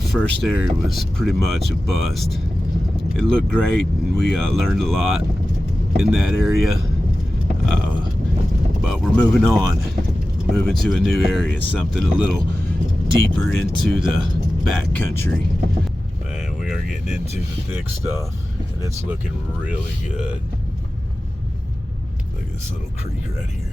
our first area was pretty much a bust. It looked great, and we learned a lot in that area, but we're moving on. We're moving to a new area, something a little deeper into the backcountry. Man, we are getting into the thick stuff, and it's looking really good. Look at this little creek right here.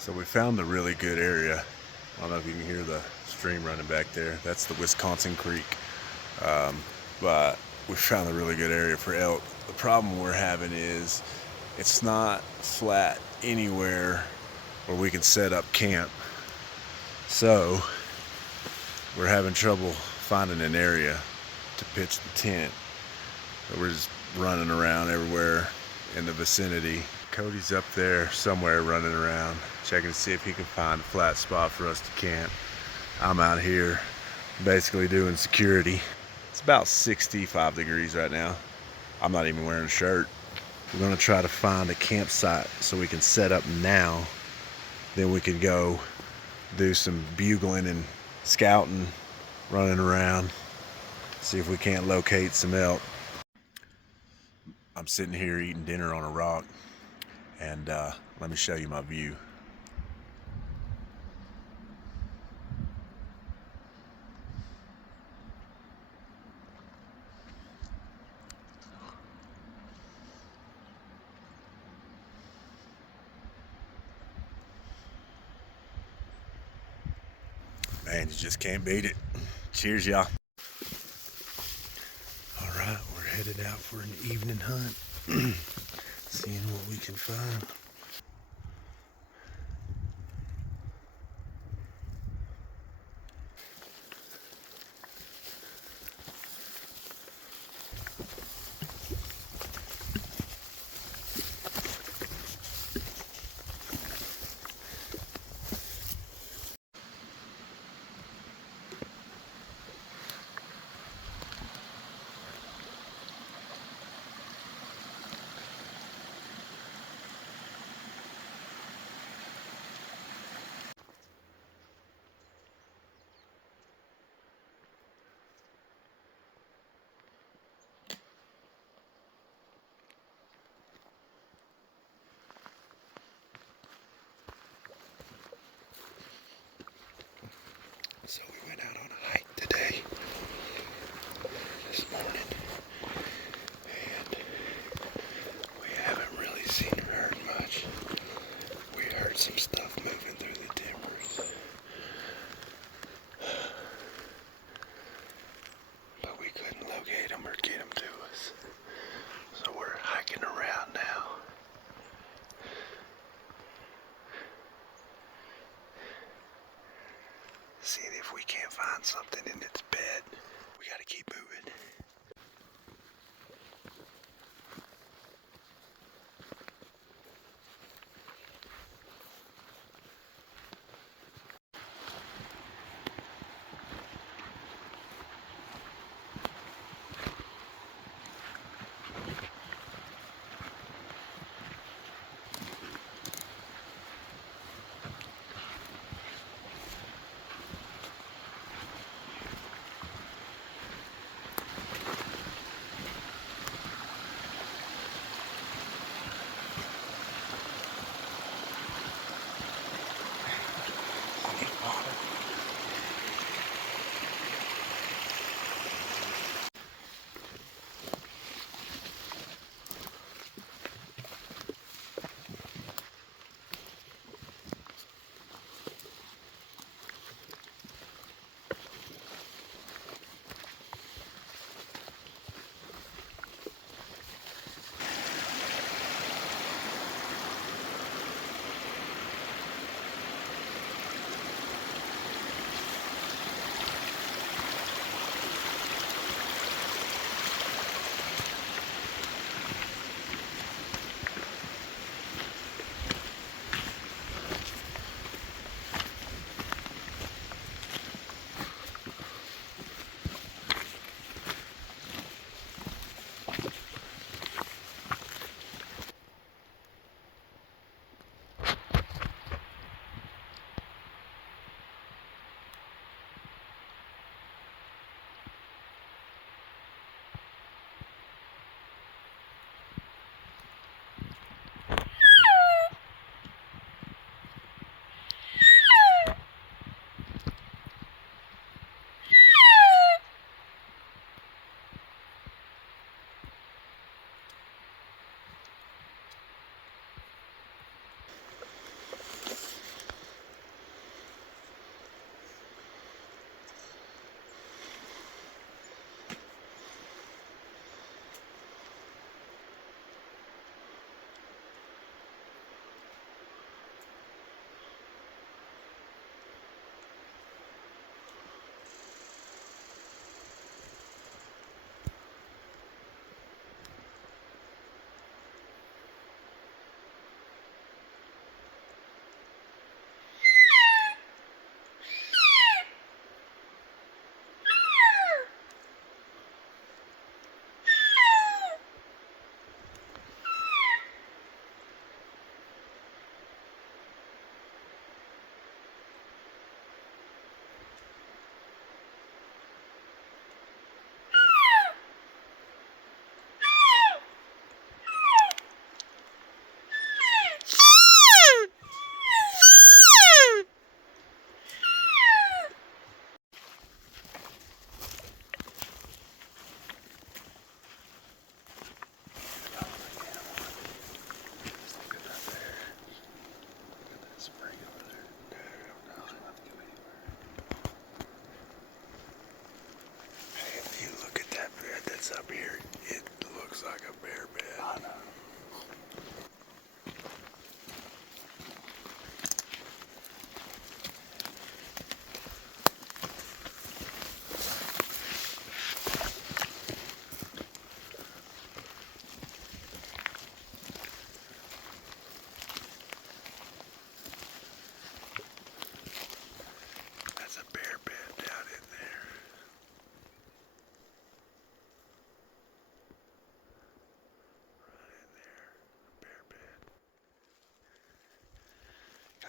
So we found a really good area. I don't know if you can hear the stream running back there. That's the Wisconsin Creek. But we found a really good area for elk. The problem we're having is it's not flat anywhere where we can set up camp. So we're having trouble finding an area to pitch the tent. So we're just running around everywhere in the vicinity. Cody's up there somewhere running around, checking to see if he can find a flat spot for us to camp. I'm out here basically doing security. It's about 65 degrees right now. I'm not even wearing a shirt. We're gonna try to find a campsite so we can set up now. Then we can go do some bugling and scouting, running around, see if we can't locate some elk. I'm sitting here eating dinner on a rock, and let me show you my view. Man, you just can't beat it. Cheers, y'all. All right, we're headed out for an evening hunt, seeing what we can find.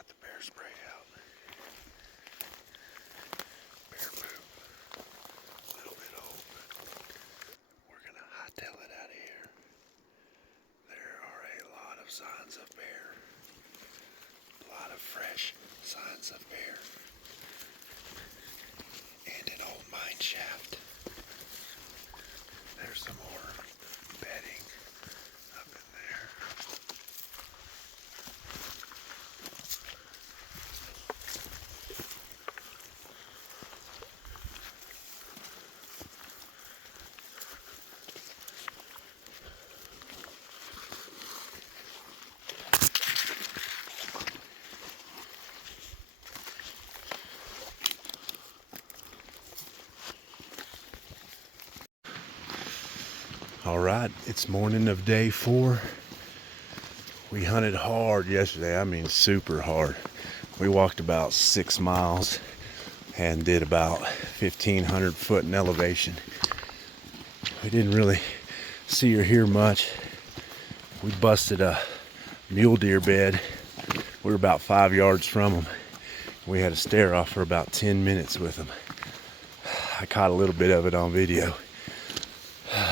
the bear spray out. Bear poop. A little bit old, but we're gonna hightail it out of here. There are a lot of signs of bear. A lot of fresh signs of bear. And an old mine shaft. There's some more bedding up in there. All right, it's morning of day 4. We hunted hard yesterday. I mean, super hard. We walked about 6 miles and did about 1,500 foot in elevation. We didn't really see or hear much. We busted a mule deer bed. We were about 5 yards from them. We had a stare off for about 10 minutes with them. I caught a little bit of it on video,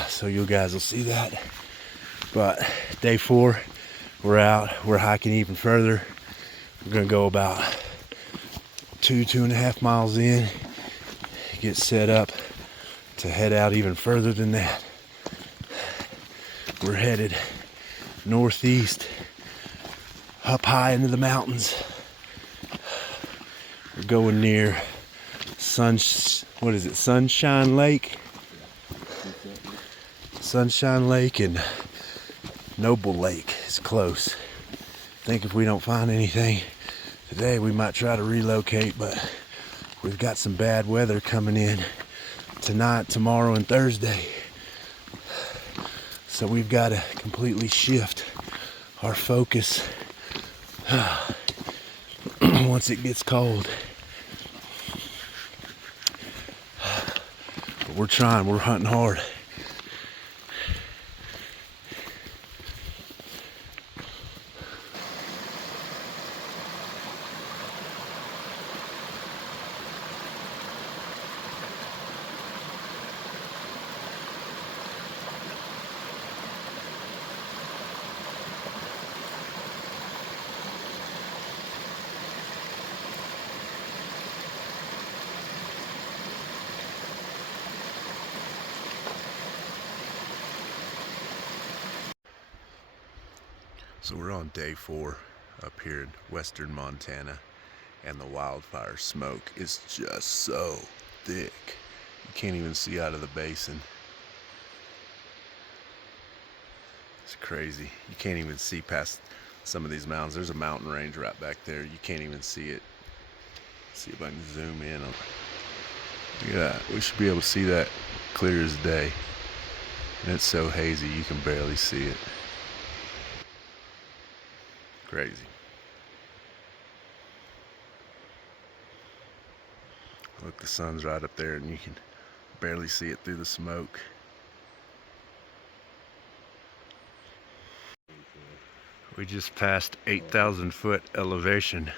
so you guys will see that. But day 4, we're out. We're hiking even further. We're gonna go about 2.5 miles in, get set up to head out even further than that. We're headed northeast, up high into the mountains. We're going near Sunshine Lake? Sunshine Lake and Noble Lake is close. I think if we don't find anything today, we might try to relocate, but we've got some bad weather coming in tonight, tomorrow, and Thursday. So we've got to completely shift our focus once it gets cold. But we're trying, we're hunting hard. So we're on day 4 up here in western Montana, and the wildfire smoke is just so thick. You can't even see out of the basin. It's crazy. You can't even see past some of these mountains. There's a mountain range right back there. You can't even see it. Let's see if I can zoom in on it. Yeah, we should be able to see that clear as day. And it's so hazy you can barely see it. Crazy. Look, the sun's right up there and you can barely see it through the smoke. We just passed 8,000 foot elevation,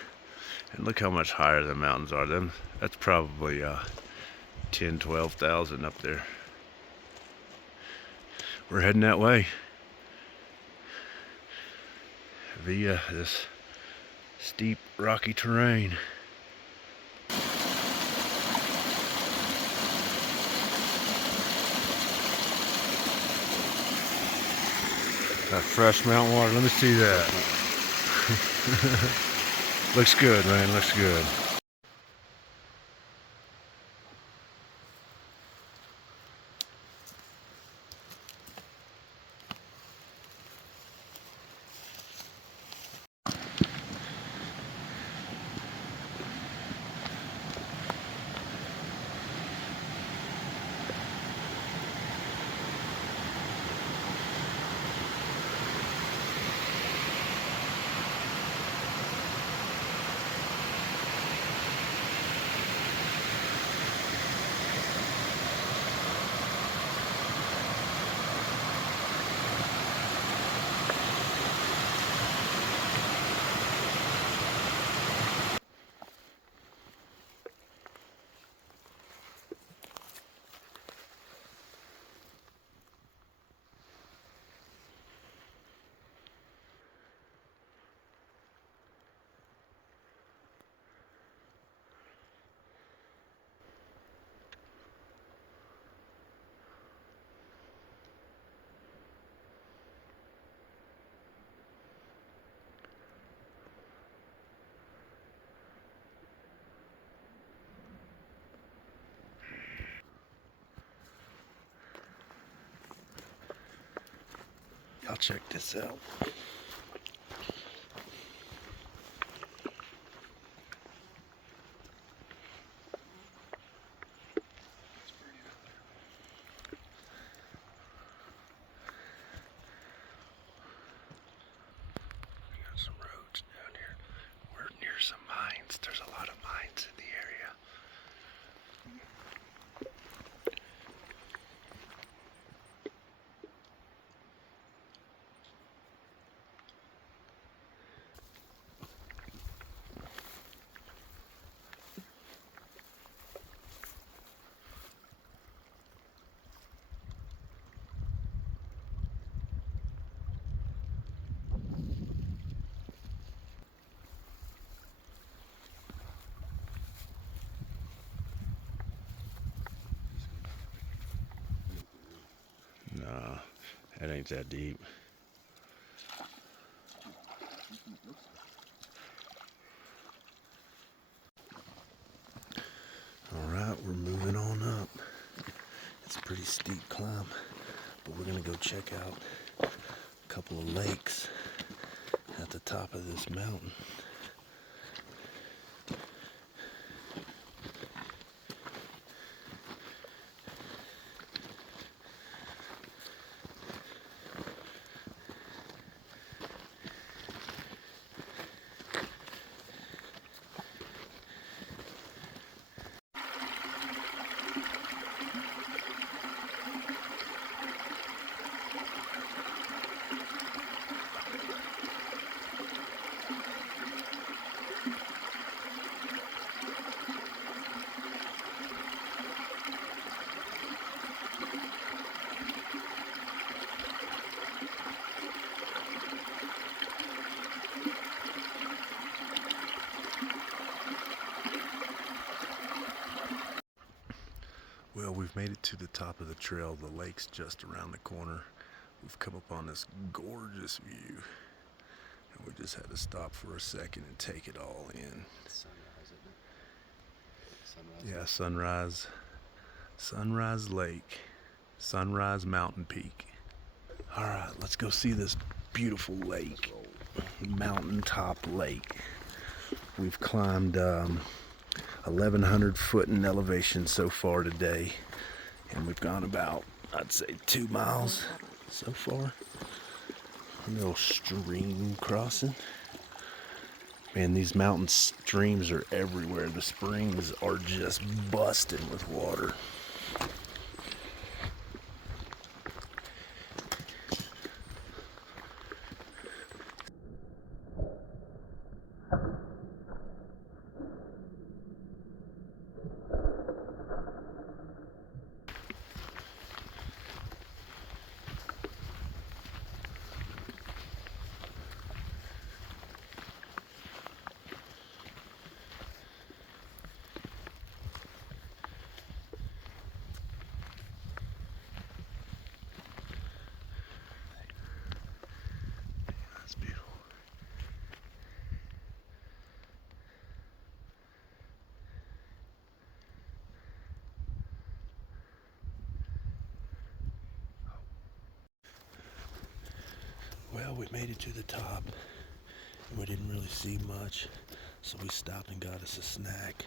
and look how much higher the mountains are. That's probably 10, 12,000 up there. We're heading that way via this steep rocky terrain. That fresh mountain water, let me see that. Looks good, man, looks good. I'll check this out. Some roads down here. We're near some mines. There's a lot of mines in the area. No, that ain't that deep. All right, we're moving on up. It's a pretty steep climb, but we're gonna go check out a couple of lakes at the top of this mountain. Well, we've made it to the top of the trail. The lake's just around the corner. We've come up on this gorgeous view, and we just had to stop for a second and take it all in. Sunrise, isn't it? Yeah, Sunrise Lake, Sunrise Mountain Peak. All right, let's go see this beautiful lake, mountaintop lake. We've climbed 1,100 foot in elevation so far today, and we've gone about, I'd say, 2 miles so far. A little stream crossing. Man, these mountain streams are everywhere. The springs are just busting with water. That's beautiful. Well, we made it to the top, and we didn't really see much, so we stopped and got us a snack.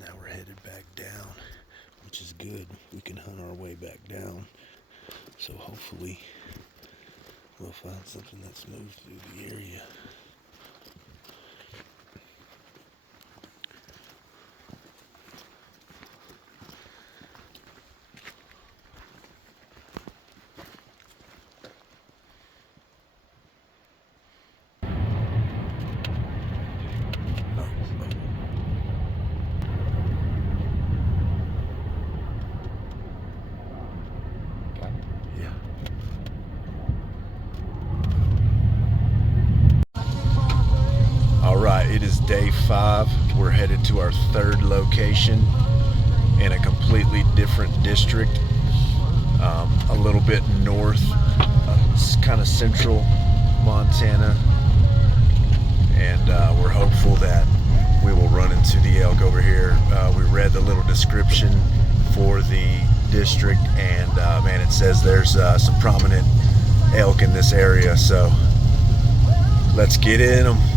Now we're headed back down, which is good. We can hunt our way back down, so hopefully we'll find something that's moved through the area. Yeah. All right, it is day 5. We're headed to our 3rd location in a completely different district, a little bit north, kind of central Montana, and we're hopeful that we will run into the elk over here. We read the little description for the district, and man, it says there's some prominent elk in this area, so let's get in them.